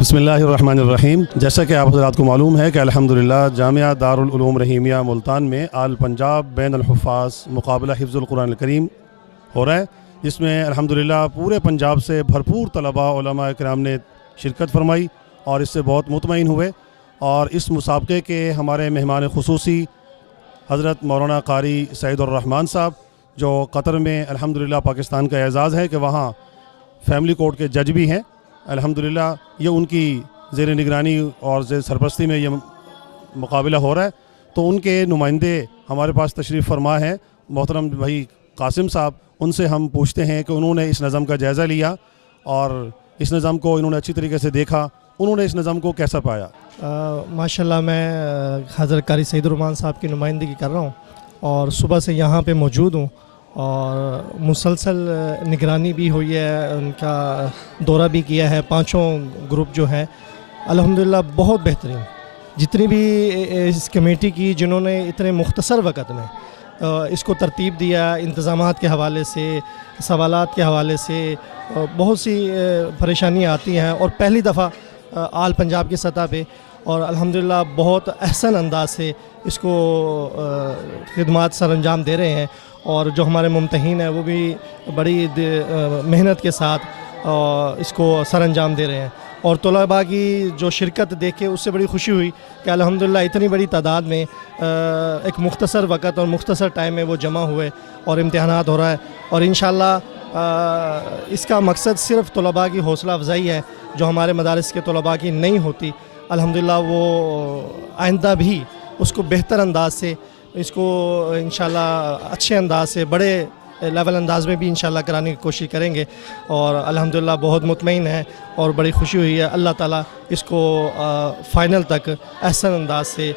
बिस्मिल्लाहिर्रहमानिर्रहीम। जैसा कि आप हज़रात को मालूम है कि अल्हम्दुलिल्लाह जामिया दारुल उलूम रहीमिया मुल्तान में आल पंजाब बैन अल हुफ़ाज़ मुक़ाबला हिफ़्ज़ुल कुरान करीम हो रहा है, जिसमें अल्हम्दुलिल्लाह पूरे पंजाब से भरपूर तलबा उलमा किराम ने शिरकत फरमाई और इससे बहुत मुतमईन हुए। और इस मुसाबक़े के हमारे मेहमान ख़ुसूसी हज़रत मौलाना कारी सईदुर्रहमान साहब, जो कतर में अल्हम्दुलिल्लाह पाकिस्तान का एज़ाज़ है कि वहाँ फ़ैमिली कोर्ट के जज भी हैं। अल्हम्दुलिल्लाह ये उनकी ज़ेर निगरानी और ज़ेर सरपरस्ती में ये मुकाबला हो रहा है। तो उनके नुमाइंदे हमारे पास तशरीफ़ फरमा है मोहतरम भाई कासिम साहब। उनसे हम पूछते हैं कि उन्होंने इस नज़म का जायज़ा लिया और इस नज़म को इन्होंने अच्छी तरीके से देखा, उन्होंने इस नज़म को कैसा पाया। माशाल्लाह मैं हज़रत कारी सईदुर्रहमान साहब की नुमाइंदगी कर रहा हूँ और सुबह से यहाँ पे मौजूद हूँ और मुसलसल निगरानी भी हुई है, उनका दौरा भी किया है। पांचों ग्रुप जो है अल्हम्दुलिल्लाह बहुत बेहतरीन, जितनी भी इस कमेटी की जिन्होंने इतने मुख्तसर वक़्त में इसको तरतीब दिया, इंतज़ामात के हवाले से, सवालात के हवाले से बहुत सी परेशानियाँ आती हैं और पहली दफ़ा आल पंजाब की सतह पे और अल्हम्दुलिल्लाह बहुत अहसन अंदाज से इसको खिदमत सर अंजाम दे रहे हैं। और जो हमारे मुमतहीन हैं वो भी बड़ी मेहनत के साथ इसको सर अंजाम दे रहे हैं। और तलबा की जो शिरकत देख के उससे बड़ी खुशी हुई कि अल्हम्दुलिल्लाह इतनी बड़ी तादाद में एक मुख्तसर वक़्त और मुख्तसर टाइम में वो जमा हुए और इम्तिहानात हो रहा है। और इंशाअल्लाह इसका मकसद सिर्फ़ तलबा की हौसला अफजाई है जो हमारे मदारिस के तलबा की नहीं होती। अल्हम्दुलिल्लाह वो आइंदा भी उसको बेहतर अंदाज से इसको इंशाअल्लाह अच्छे अंदाज से बड़े लेवल अंदाज में भी इंशाअल्लाह कराने की कोशिश करेंगे। और अल्हम्दुलिल्लाह बहुत मुतमईन है और बड़ी खुशी हुई है। अल्लाह ताला इसको फ़ाइनल तक अहसन अंदाज से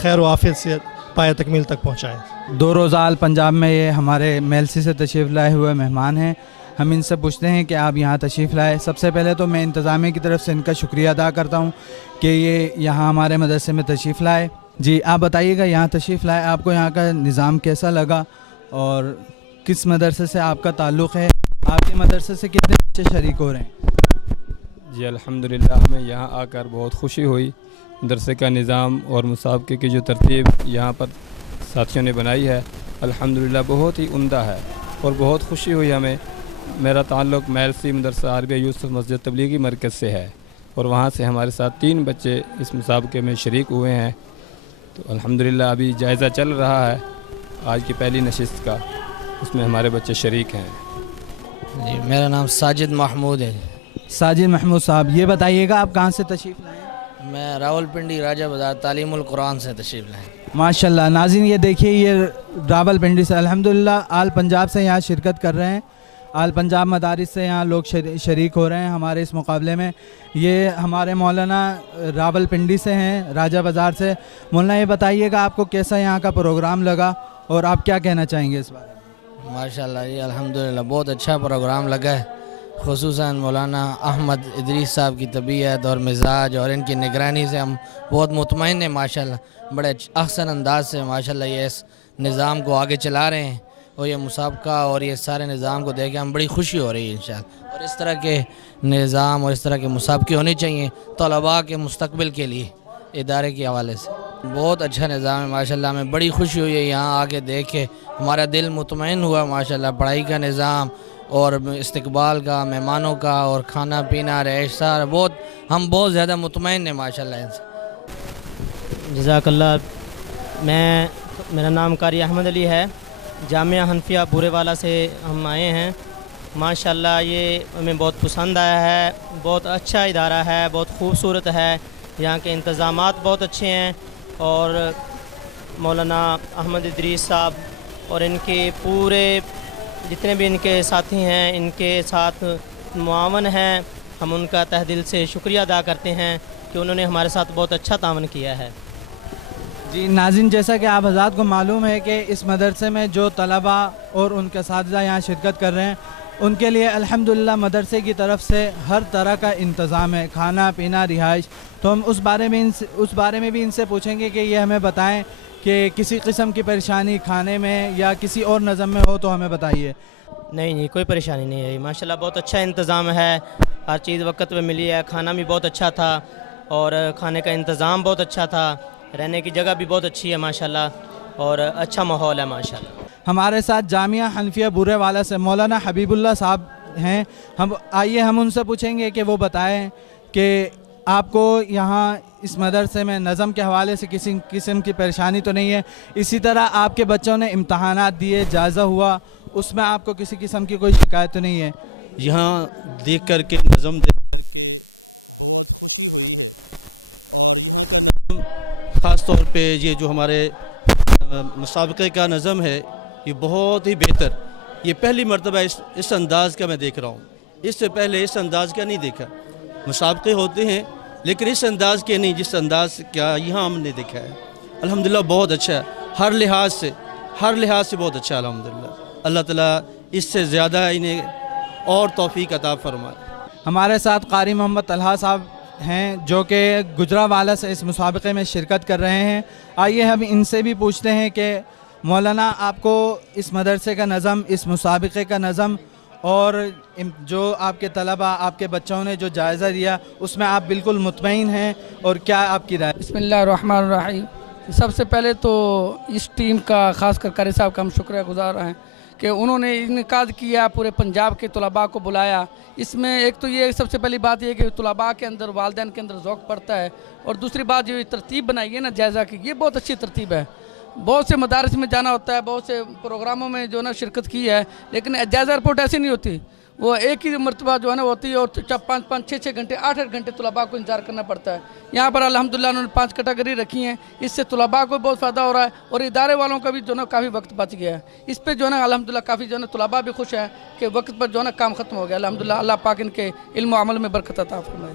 खैर व आफियत से पाया तकमील तक पहुँचाएँ। 2 रोज़ा आल पंजाब में ये हमारे मेलसी से तशरीफ़ लाए हुए मेहमान हैं। हम इनसे पूछते हैं कि आप यहाँ तशरीफ़ लाए। सबसे पहले तो मैं इंतज़ामिया की तरफ से इनका शुक्रिया अदा करता हूँ कि ये यहाँ हमारे मदरसे में तशरीफ़ लाए। जी आप बताइएगा, यहाँ तशरीफ़ लाए, आपको यहाँ का निज़ाम कैसा लगा और किस मदरसे से आपका ताल्लुक़ है, आपके मदरसे से कितने बच्चे शरीक हो रहे हैं। जी अल्हम्दुलिल्लाह हमें यहाँ आकर बहुत खुशी हुई। मदरसे का निज़ाम और मुसाबक़े की जो तरतीब यहाँ पर साथियों ने बनाई है अल्हम्दुलिल्लाह बहुत ही उम्दा है और बहुत खुशी हुई हमें। मेरा ताल्लुक़ मेलसी मदरसा आरबिया यूसुफ मस्जिद तबलीगी मरकज़ से है और वहाँ से हमारे साथ 3 बच्चे इस मुसाबक़े में शरीक हुए हैं। तो अल्हम्दुलिल्लाह अभी जायज़ा चल रहा है आज की पहली नशिस्त का, उसमें हमारे बच्चे शरीक हैं। जी मेरा नाम साजिद महमूद है। साजिद महमूद साहब, ये बताइएगा आप कहाँ से तशरीफ़ लाए। मैं रावलपिंडी राजा बाज़ार तालीमुल कुरान से तशरीफ़ लाए। माशाल्लाह। नाज़रीन ये देखिए, ये रावलपिंडी से अल्हम्दुलिल्लाह आल पंजाब से यहाँ शिरकत कर रहे हैं। आल पंजाब मदारिस से यहाँ लोग शरीक हो रहे हैं हमारे इस मुकाबले में। ये हमारे मौलाना रावलपिंडी से हैं, राजा बाज़ार से। मौलाना ये बताइएगा आपको कैसा यहाँ का प्रोग्राम लगा और आप क्या कहना चाहेंगे इस बारे में। माशाल्लाह ये अल्हम्दुलिल्लाह बहुत अच्छा प्रोग्राम लगा है। खुसूसन मौलाना अहमद इदरीस साहब की तबीयत और मिजाज और इनकी निगरानी से हम बहुत मुतमईन हैं। माशाल्लाह बड़े अहसन अंदाज से माशाल्लाह ये इस निज़ाम को आगे चला रहे हैं और ये मुसाबका और ये सारे निज़ाम को देख के हम बड़ी खुशी हो रही है इंशाअल्लाह। और इस तरह के निज़ाम और इस तरह के मुसाबके होने चाहिए तलबा के मुस्तकबिल के लिए इदारे के हवाले से। बहुत अच्छा निज़ाम है माशाल्लाह, हमें बड़ी खुशी हुई है यहाँ आके देख के, हमारा दिल मुतमईन हुआ माशाल्लाह। पढ़ाई का निज़ाम और इस्तकबाल का, मेहमानों का और खाना पीना रहाइश सारा हम बहुत ज़्यादा मुतमईन हैं माशाल्लाह इनसे। जज़ाकल्लाह। मेरा नाम कारी अहमद अली है, जामिया हनफिया बुरेवाला से हम आए हैं। माशाल्लाह ये हमें बहुत पसंद आया है, बहुत अच्छा इदारा है, बहुत खूबसूरत है, यहाँ के इंतज़ामात बहुत अच्छे हैं। और मौलाना अहमद इदरीस साहब और इनके पूरे जितने भी इनके साथी हैं इनके साथ मुआवन हैं। हम उनका तहे दिल से शुक्रिया अदा करते हैं कि उन्होंने हमारे साथ बहुत अच्छा तावन किया है। जी नाज़रीन, जैसा कि आप हज़रात को मालूम है कि इस मदरसे में जो तलबा और उनके साथिया यहाँ शिरकत कर रहे हैं उनके लिए अल्हम्दुलिल्लाह मदरसे की तरफ से हर तरह का इंतज़ाम है, खाना पीना रिहाइश। तो हम उस बारे में भी इनसे पूछेंगे कि ये हमें बताएं कि किसी किस्म की परेशानी खाने में या किसी और नज़म में हो तो हमें बताइए। नहीं कोई परेशानी नहीं है, माशाल्लाह बहुत अच्छा इंतज़ाम है, हर चीज़ वक्त पे मिली है, खाना भी बहुत अच्छा था और खाने का इंतज़ाम बहुत अच्छा था, रहने की जगह भी बहुत अच्छी है माशाल्लाह और अच्छा माहौल है माशाल्लाह। हमारे साथ जामिया हनफिया बुरे वाला से मौलाना हबीबुल्लाह साहब हैं। हम उनसे पूछेंगे कि वो बताएं कि आपको यहाँ इस मदरसे में नज़म के हवाले से किसी किस्म की परेशानी तो नहीं है? इसी तरह आपके बच्चों ने इम्तहानात दिए, जायज़ा हुआ, उसमें आपको किसी किस्म की कोई शिकायत तो नहीं है? यहाँ देख कर के नज़म ख़ास तौर पे ये जो हमारे मुसाबक़े का नज़म है ये बहुत ही बेहतर, ये पहली मरतबा इस अंदाज़ का मैं देख रहा हूँ। इससे पहले इस अंदाज़ का नहीं देखा। मुसाबक़े होते हैं लेकिन इस अंदाज़ के नहीं, जिस अंदाज़ का यहाँ हमने देखा है। अल्हम्दुलिल्लाह बहुत अच्छा है, हर लिहाज से बहुत अच्छा है अल्हम्दुलिल्लाह। अल्लाह ताला इससे ज़्यादा इन्हें और तौफ़ीक अता फरमाए। हमारे साथ कारी मोहम्मद तलहा साहब हैं जो कि गुजरावाला से इस मुसाबक़े में शिरकत कर रहे हैं। आइए हम इनसे भी पूछते हैं कि मौलाना आपको इस मदरसे का नज़म, इस मुसाबक़े का नज़म और जो आपके तलबा, आपके बच्चों ने जो जायज़ा दिया उसमें आप बिल्कुल मुतमईन हैं और क्या आपकी राय? बिस्मिल्लाहिर्रहमानिर्रहीम। सबसे पहले तो इस टीम का ख़ासकर कारी साहब का हम शुक्रगुज़ार हैं कि उन्होंने इनकाद किया, पूरे पंजाब के तलबा को बुलाया। इसमें एक तो ये सबसे पहली बात ये कि तलबा के अंदर, वालिदैन के अंदर ज़ौक़ पड़ता है, और दूसरी बात जो तरतीब बनाई है ना जायज़ा की, ये बहुत अच्छी तरतीब है। बहुत से मदारस में जाना होता है, बहुत से प्रोग्रामों में जो है ना शिरकत की है, लेकिन जायज़ा रिपोर्ट ऐसी नहीं होती। वो एक ही मरतबा जो है ना होती है और 5-5, 6-6 घंटे, 8-8 घंटे तलबा को इंतजार करना पड़ता है। यहाँ पर अल्हम्दुलिल्लाह उन्होंने 5 कैटेगरी रखी हैं, इससे तलबा को बहुत फ़ायदा हो रहा है और इदारे वालों का भी जो है ना काफ़ी वक्त बच गया है। इस पर जो है ना अल्हम्दुलिल्लाह काफ़ी जो है ना तलबा भी खुश हैं कि वक्त पर जो है ना काम ख़त्म हो गया। अल्हम्दुलिल्लाह अल्लाह पाक इनके इल्म व अमल में बरकत अता फरमाए।